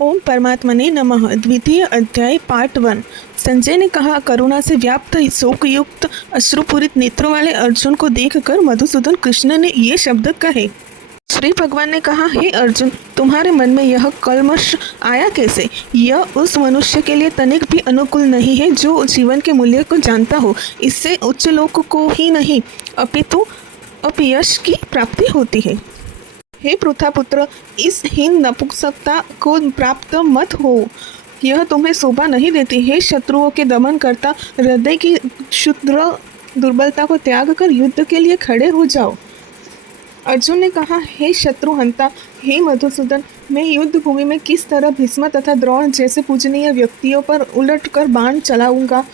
ओम परमात्मने नमः। द्वितीय अध्याय पार्ट 1। संजय ने कहा, करुणा से व्याप्त शोकयुक्त अश्रुपूरित नेत्रों वाले अर्जुन को देखकर मधुसूदन कृष्ण ने ये शब्द कहे। श्री भगवान ने कहा, हे अर्जुन, तुम्हारे मन में यह कल्मश आया कैसे? यह उस मनुष्य के लिए तनिक भी अनुकूल नहीं है जो जीवन के मूल्य को जानता हो। इससे उच्च लोक को ही नहीं अपितु अपयश की प्राप्ति होती है। हे पृथापुत्र, इस हीन नपुंसकता को प्राप्त मत हो, यह तुम्हें शोभा नहीं देती। हे शत्रुओं के दमन करता, हृदय की क्षुद्र दुर्बलता को त्याग कर युद्ध के लिए खड़े हो जाओ। अर्जुन ने कहा, हे शत्रुहंता, हे मधुसूदन, मैं युद्ध भूमि में किस तरह भीष्म तथा द्रोण जैसे पूजनीय व्यक्तियों पर उलटकर बाण चलाऊंगा।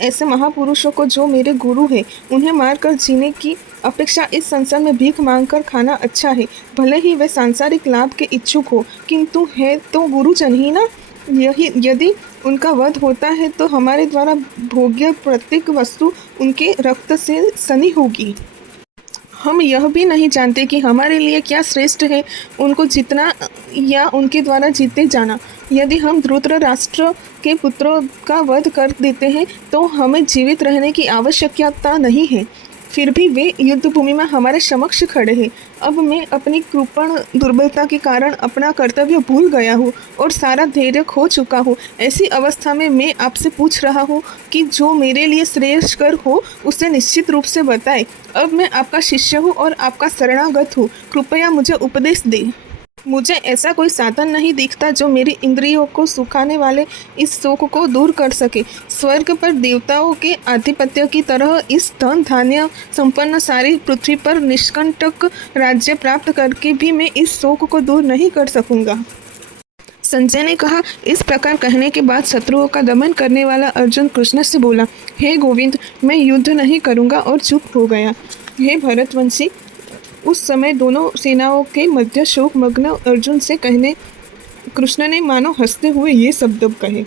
ऐसे महापुरुषों को जो मेरे गुरु हैं, उन्हें मारकर जीने की अपेक्षा इस संसार में भीख मांगकर खाना अच्छा है। भले ही वे सांसारिक लाभ के इच्छुक हो, किंतु है तो गुरुजन ही ना। यदि उनका वध होता है तो हमारे द्वारा भोग्य प्रत्येक वस्तु उनके रक्त से सनी होगी। हम यह भी नहीं जानते कि हमारे लिए क्या श्रेष्ठ है, उनको जीतना या उनके द्वारा जीते जाना। यदि हम धृतराष्ट्र के पुत्रों का वध कर देते हैं तो हमें जीवित रहने की आवश्यकता नहीं है, फिर भी वे युद्ध भूमि में हमारे समक्ष खड़े हैं। अब मैं अपनी कृपण दुर्बलता के कारण अपना कर्तव्य भूल गया हूँ और सारा धैर्य खो चुका हूँ। ऐसी अवस्था में मैं आपसे पूछ रहा हूँ कि जो मेरे लिए श्रेयस्कर हो उसे निश्चित रूप से बताएं। अब मैं आपका शिष्य हूँ और आपका शरणागत हूँ, कृपया मुझे उपदेश दें। मुझे ऐसा कोई साधन नहीं दिखता जो मेरी इंद्रियों को सुखाने वाले इस शोक को दूर कर सके। स्वर्ग पर देवताओं के आधिपत्य की तरह इस धन धान्य संपन्न सारी पृथ्वी पर निष्कंटक राज्य प्राप्त करके भी मैं इस शोक को दूर नहीं कर सकूंगा। संजय ने कहा, इस प्रकार कहने के बाद शत्रुओं का दमन करने वाला अर्जुन कृष्ण से बोला, हे गोविंद, मैं युद्ध नहीं करूँगा, और चुप हो गया। हे भरतवंशी, उस समय दोनों सेनाओं के मध्य शोकमग्न अर्जुन से कहने कृष्ण ने मानो हंसते हुए ये शब्द कहे।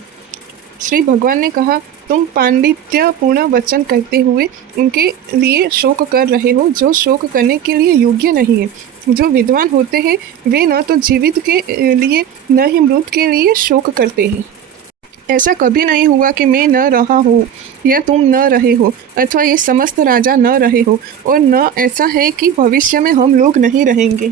श्री भगवान ने कहा, तुम पांडित्यपूर्ण वचन कहते हुए उनके लिए शोक कर रहे हो जो शोक करने के लिए योग्य नहीं है। जो विद्वान होते हैं वे न तो जीवित के लिए न ही मृत के लिए शोक करते हैं। ऐसा कभी नहीं हुआ कि मैं न रहा हूँ या तुम न रहे हो, अथवा ये समस्त राजा न रहे हो, और न ऐसा है कि भविष्य में हम लोग नहीं रहेंगे।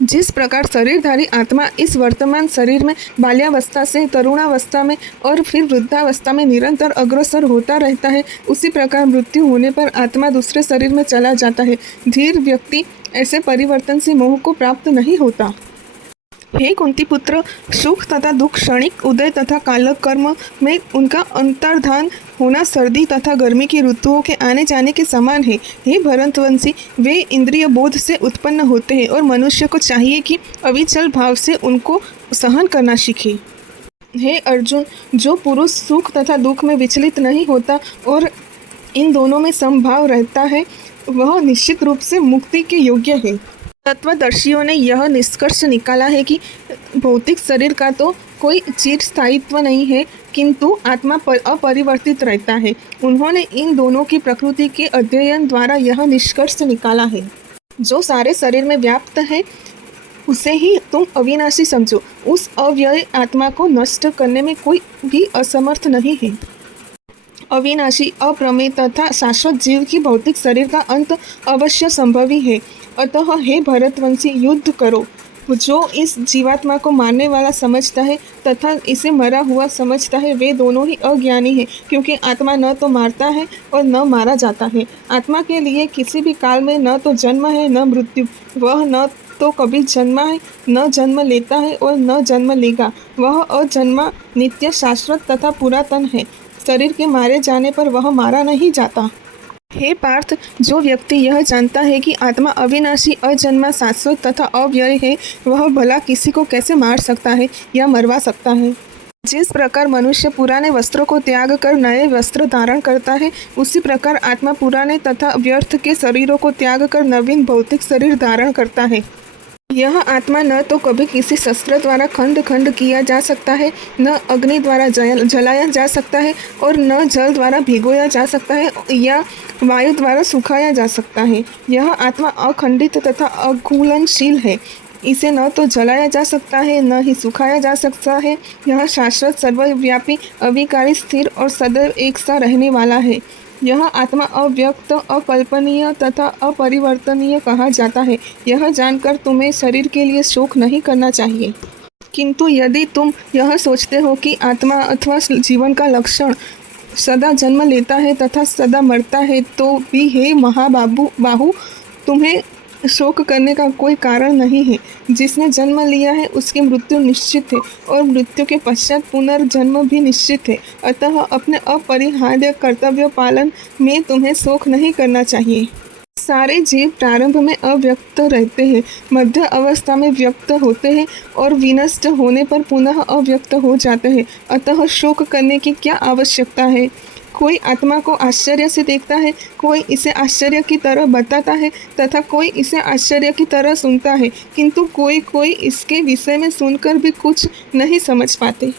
जिस प्रकार शरीरधारी आत्मा इस वर्तमान शरीर में बाल्यावस्था से तरुणावस्था में और फिर वृद्धावस्था में निरंतर अग्रसर होता रहता है, उसी प्रकार मृत्यु होने पर आत्मा दूसरे शरीर में चला जाता है। धीर व्यक्ति ऐसे परिवर्तन से मोह को प्राप्त नहीं होता। हे कुंती पुत्र, सुख तथा दुख, क्षणिक उदय तथा कालक कर्म में उनका अंतर्धान होना सर्दी तथा गर्मी की ऋतुओं के आने जाने के समान है। हे भरतवंशी, वे इंद्रिय बोध से उत्पन्न होते हैं और मनुष्य को चाहिए कि अविचल भाव से उनको सहन करना सीखे। हे अर्जुन, जो पुरुष सुख तथा दुख में विचलित नहीं होता और इन दोनों में समभाव रहता है, वह निश्चित रूप से मुक्ति के योग्य है। तत्वदर्शियों ने यह निष्कर्ष निकाला है कि भौतिक शरीर का तो कोई चिरस्थायित्व नहीं है, किंतु आत्मा अपरिवर्तित रहता है। उन्होंने इन दोनों की प्रकृति के अध्ययन द्वारा यह निष्कर्ष निकाला है, जो सारे शरीर में व्याप्त है उसे ही तुम अविनाशी समझो। उस अव्यय आत्मा को नष्ट करने में कोई भी असमर्थ नहीं है। अविनाशी, अप्रमेय तथा शाश्वत जीव की भौतिक शरीर का अंत अवश्य संभवी है। अतः हे भरतवंशी, युद्ध करो। जो इस जीवात्मा को मारने वाला समझता है तथा इसे मरा हुआ समझता है, वे दोनों ही अज्ञानी हैं, क्योंकि आत्मा न तो मारता है और न मारा जाता है। आत्मा के लिए किसी भी काल में न तो जन्म है न मृत्यु। वह न तो कभी जन्मा है, न जन्म लेता है और न जन्म लेगा। वह अजन्मा, नित्य, शाश्वत तथा पुरातन है। शरीर के मारे जाने पर वह मारा नहीं जाता। हे पार्थ, जो व्यक्ति यह जानता है कि आत्मा अविनाशी, अजन्मा, शाश्वत तथा अव्यय है, वह भला किसी को कैसे मार सकता है या मरवा सकता है। जिस प्रकार मनुष्य पुराने वस्त्रों को त्याग कर नए वस्त्र धारण करता है, उसी प्रकार आत्मा पुराने तथा व्यर्थ के शरीरों को त्याग कर नवीन भौतिक शरीर धारण करता है। यह आत्मा न तो कभी किसी शस्त्र द्वारा खंड खंड किया जा सकता है, न अग्नि द्वारा जलाया जा सकता है, और न जल द्वारा भिगोया जा सकता है या वायु द्वारा सुखाया जा सकता है। यह आत्मा अखंडित तथा अघुलनशील है। इसे न तो जलाया जा सकता है न ही सुखाया जा सकता है। यह शाश्वत, सर्वव्यापी, अविकारी, स्थिर और सदैव एक सा रहने वाला है। यह आत्मा अव्यक्त, अकल्पनीय तथा अपरिवर्तनीय कहा जाता है। यह जानकर तुम्हें शरीर के लिए शोक नहीं करना चाहिए। किंतु यदि तुम यह सोचते हो कि आत्मा अथवा जीवन का लक्षण सदा जन्म लेता है तथा सदा मरता है, तो भी हे बाहु, तुम्हें शोक करने का कोई कारण नहीं है। जिसने जन्म लिया है उसकी मृत्यु निश्चित है और मृत्यु के पश्चात पुनर्जन्म भी निश्चित है। अतः अपने अपरिहार्य कर्तव्य पालन में तुम्हें शोक नहीं करना चाहिए। सारे जीव प्रारंभ में अव्यक्त रहते हैं, मध्य अवस्था में व्यक्त होते हैं और विनष्ट होने पर पुनः अव्यक्त हो जाते हैं। अतः शोक करने की क्या आवश्यकता है? कोई आत्मा को आश्चर्य से देखता है, कोई इसे आश्चर्य की तरह बताता है तथा कोई इसे आश्चर्य की तरह सुनता है, किंतु कोई इसके विषय में सुनकर भी कुछ नहीं समझ पाते।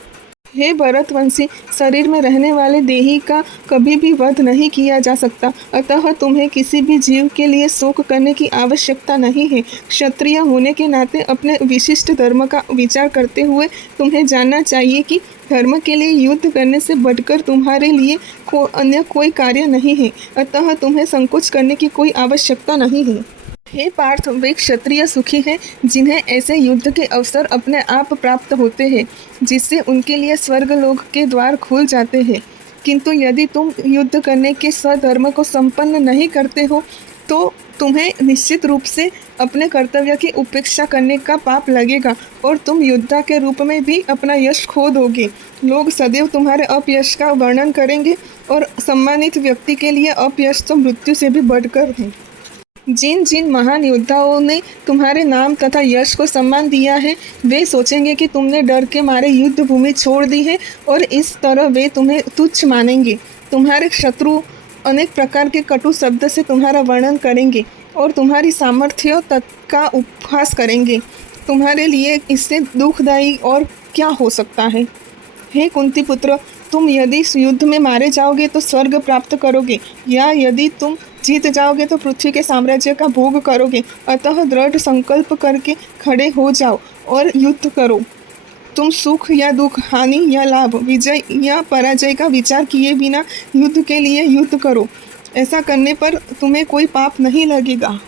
हे भरतवंशी, शरीर में रहने वाले देही का कभी भी वध नहीं किया जा सकता, अतः तुम्हें किसी भी जीव के लिए शोक करने की आवश्यकता नहीं है। क्षत्रिय होने के नाते अपने विशिष्ट धर्म का विचार करते हुए तुम्हें जानना चाहिए कि धर्म के लिए युद्ध करने से बढ़कर तुम्हारे लिए अन्य कोई कार्य नहीं है, अतः तुम्हें संकोच करने की कोई आवश्यकता नहीं है। हे पार्थ, वे क्षत्रिय सुखी हैं जिन्हें ऐसे युद्ध के अवसर अपने आप प्राप्त होते हैं, जिससे उनके लिए स्वर्गलोक के द्वार खुल जाते हैं। किंतु यदि तुम युद्ध करने के स्वधर्म को संपन्न नहीं करते हो, तो तुम्हें निश्चित रूप से अपने कर्तव्य की उपेक्षा करने का पाप लगेगा और तुम योद्धा के रूप में भी अपना यश खो दोगे। लोग सदैव तुम्हारे अपयश का वर्णन करेंगे और सम्मानित व्यक्ति के लिए अपयश तो मृत्यु से भी बढ़कर है। जिन जिन महान योद्धाओं ने तुम्हारे नाम तथा यश को सम्मान दिया है, वे सोचेंगे कि तुमने डर के मारे युद्ध भूमि छोड़ दी है और इस तरह वे तुम्हें तुच्छ मानेंगे। तुम्हारे शत्रु अनेक प्रकार के कटु शब्द से तुम्हारा वर्णन करेंगे और तुम्हारी सामर्थ्य का उपहास करेंगे। तुम्हारे लिए इससे दुखदायी और क्या हो सकता है? हे कुंती पुत्र, तुम यदि इस युद्ध में मारे जाओगे तो स्वर्ग प्राप्त करोगे, या यदि तुम जीत जाओगे तो पृथ्वी के साम्राज्य का भोग करोगे। अतः दृढ़ संकल्प करके खड़े हो जाओ और युद्ध करो। तुम सुख या दुख, हानि या लाभ, विजय या पराजय का विचार किए बिना युद्ध के लिए युद्ध करो। ऐसा करने पर तुम्हें कोई पाप नहीं लगेगा।